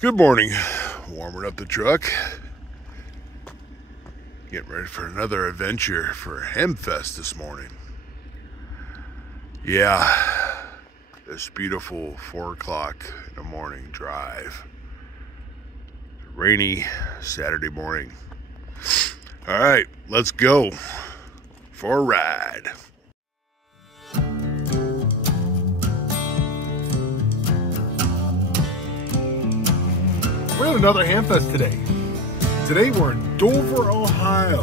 Good morning. Warming up the truck. Getting ready for another adventure for Hamfest this morning. Yeah, this beautiful 4 o'clock in the morning drive. Rainy Saturday morning. All right, let's go for a ride. We're at another Hamfest today. Today we're in Dover, Ohio.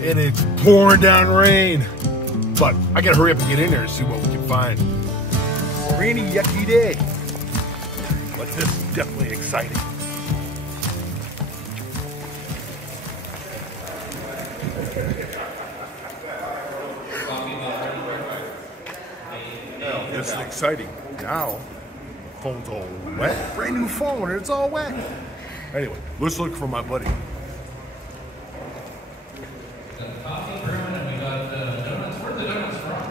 And it's pouring down rain. But I gotta hurry up and get in there and see what we can find. Rainy, yucky day. But this is definitely exciting. This is exciting. Now, phone's all wet. Brand new phone and it's all wet. Anyway, let's look for my buddy. Got coffee brewing and we got donuts. Where are the donuts from?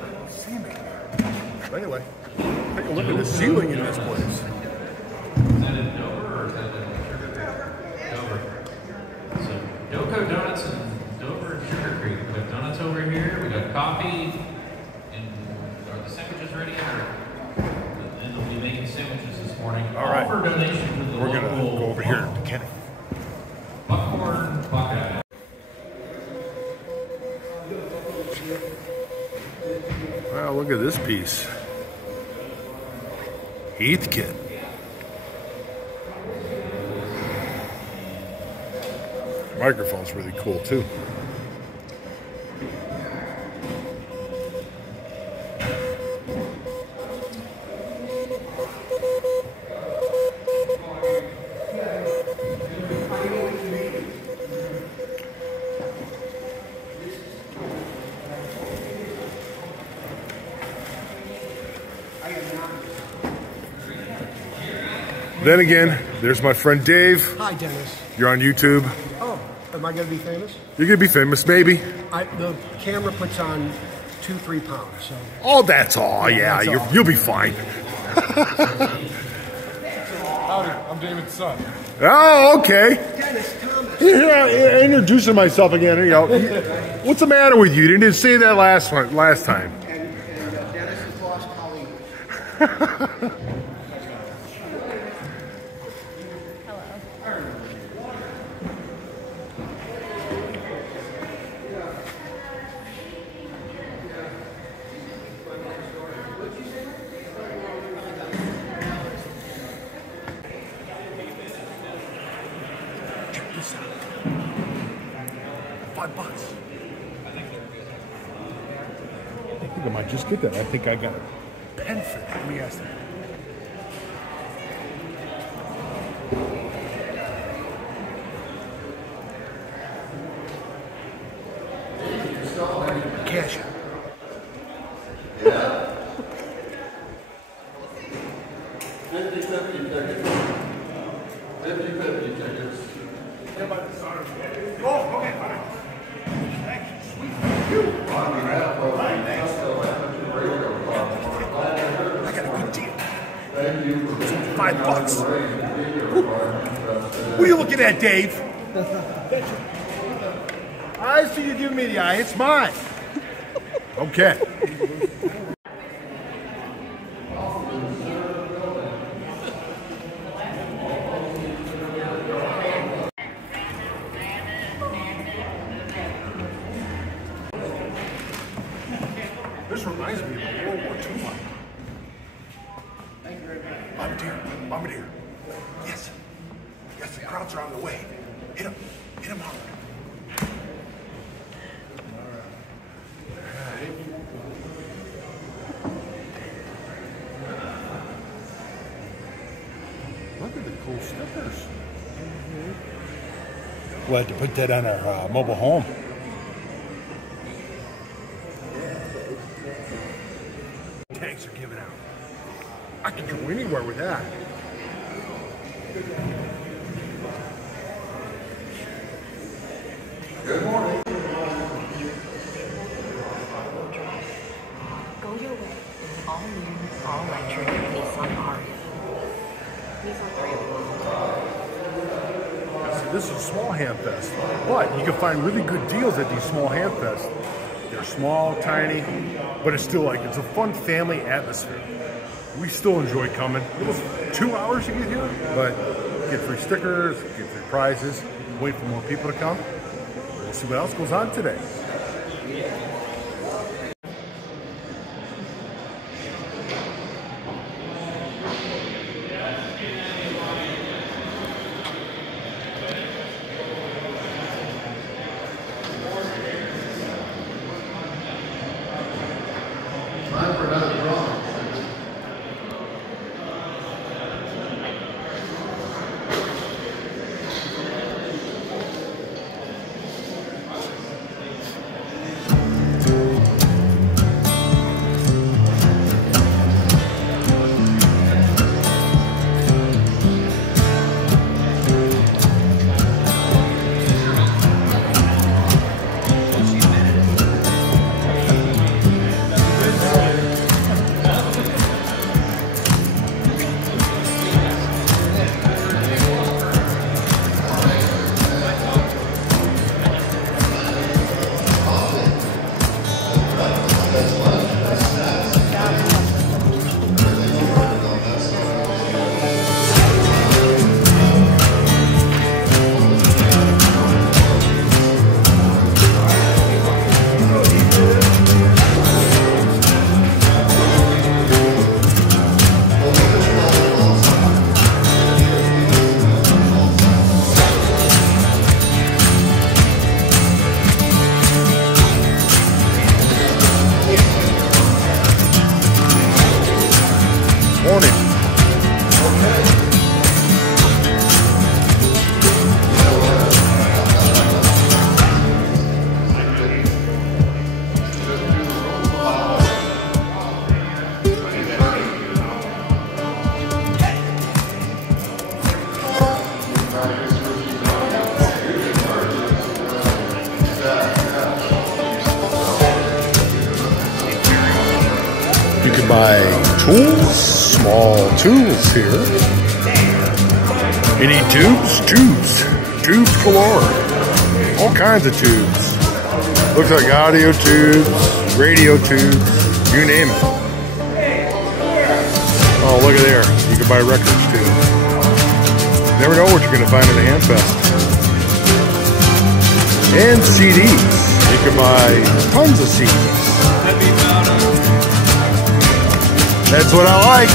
I don't see me. But anyway, take a look at the ceiling in this place. Is that in Dover or is that in Sugar Creek? Dover. So, Doco Donuts in Dover and Sugar Creek. We got donuts over here. We got coffee. And are the sandwiches ready? And they'll be making sandwiches this morning. All right. For donation to the We're going to local go over here to Kenny. Buckhorn Buckeye. Wow, look at this piece. Heath kit. Microphone's really cool too. Then again, there's my friend Dave. Hi, Dennis. You're on YouTube. Oh, am I going to be famous? You're gonna be famous, maybe. The camera puts on 2-3 pounds, so. Oh, that's all. Yeah, that's all. you'll be fine. Howdy, I'm David's son. Oh, okay. Dennis Thomas. Yeah, introducing myself again. You know, what's the matter with you? You didn't say that last time. And Dennis is lost colleague. Check this out. $5. I think I might just get that. I think I got a pen for that. Let me ask that. Cash. Yeah. 50-50 tickets. 50-50 tickets. Oh, okay, fine. Thank you. Sweet. On behalf of the Tusco Amateur Radio Club, I got a good deal. thank you for being $5. What are you looking at, Dave? I see you give me the eye. It's mine. Okay. This reminds me of a World War II one. Bombardier. Yes. Yes, the crowds are on the way. Hit him hard. Look at the cool stickers. We'll have to put that on our mobile home. Tanks are giving out. I can go anywhere with that. Good morning. Go your way in the all-new, all-electric Nissan Ariya. These are 3 of them. So this is a small Hamfest, but you can find really good deals at these small Hamfests. They're small, tiny, but it's still like, it's a fun family atmosphere. We still enjoy coming. It was 2 hours to get here, but get free stickers, get free prizes, wait for more people to come. We'll see what else goes on today. Time for another drawing. You can buy tools, small tools here. You need tubes? Tubes galore. All kinds of tubes. Looks like audio tubes, radio tubes, you name it. Oh, look at there. You can buy records too. Never know what you're going to find at a Hamfest. And CDs. You can buy tons of CDs. That's what I like.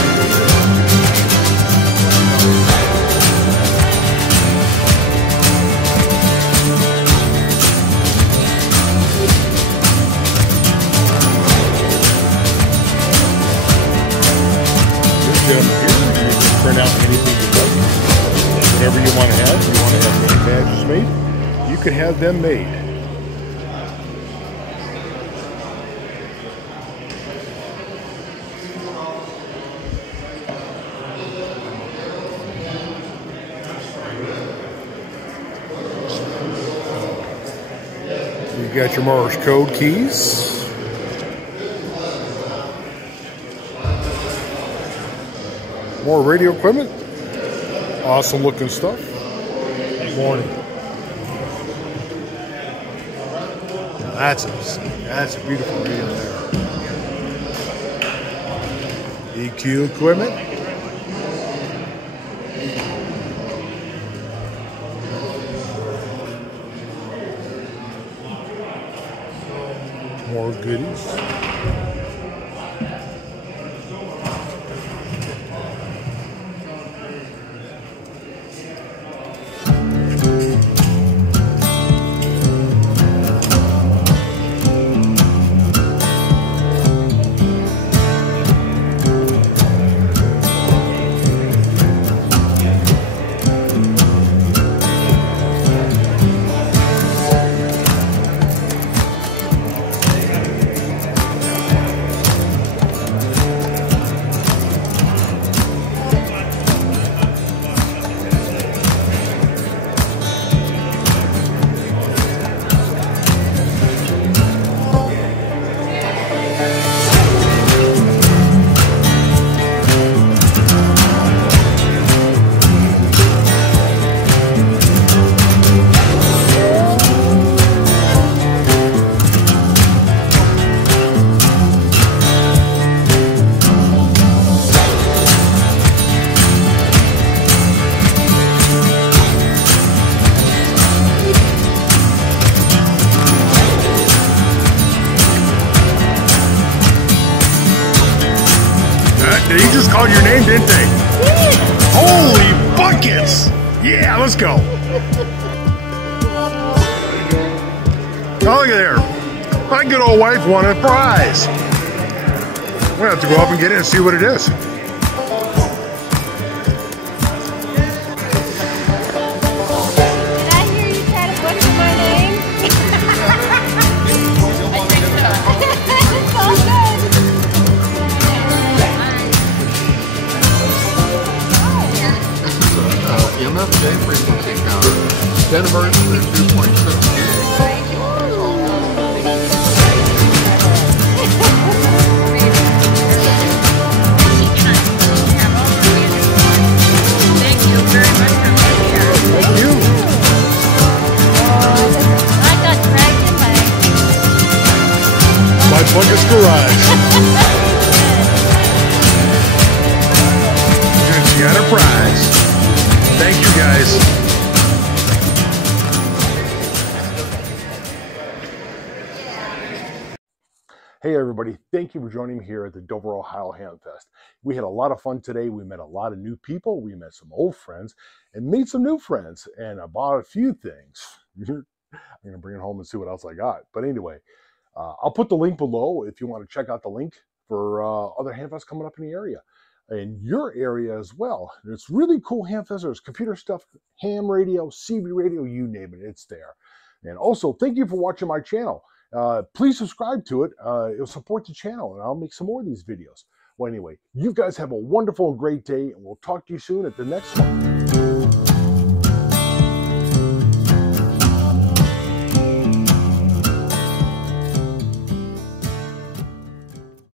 This gentleman here, you can print out anything you like. Whatever you want to have. If you want to have any badges made, you can have them made. You got your Morse code keys. More radio equipment. Awesome looking stuff. Good morning. Now that's a beautiful radio there. EQ equipment. More goodies. called your name, didn't they? Holy buckets! Yeah, let's go. Oh, look at there. My good old wife won a prize. We're going to have to go up and get it and see what it is. MFJ frequency counter, Denver's 2.6 Buckets Garage. She got her prize. Thank you, guys. Hey, everybody. Thank you for joining me here at the Dover, Ohio Hamfest. We had a lot of fun today. We met a lot of new people. We met some old friends and made some new friends. And I bought a few things. I'm going to bring it home and see what else I got. But anyway, I'll put the link below if you want to check out the link for other Hamfests coming up in the area. In your area as well. It's really cool Hamfest. There's computer stuff, ham radio, CB radio, you name it, it's there. And also, thank you for watching my channel. Please subscribe to it. It'll support the channel, and I'll make some more of these videos. Well, anyway, you guys have a wonderful and great day, and we'll talk to you soon at the next one.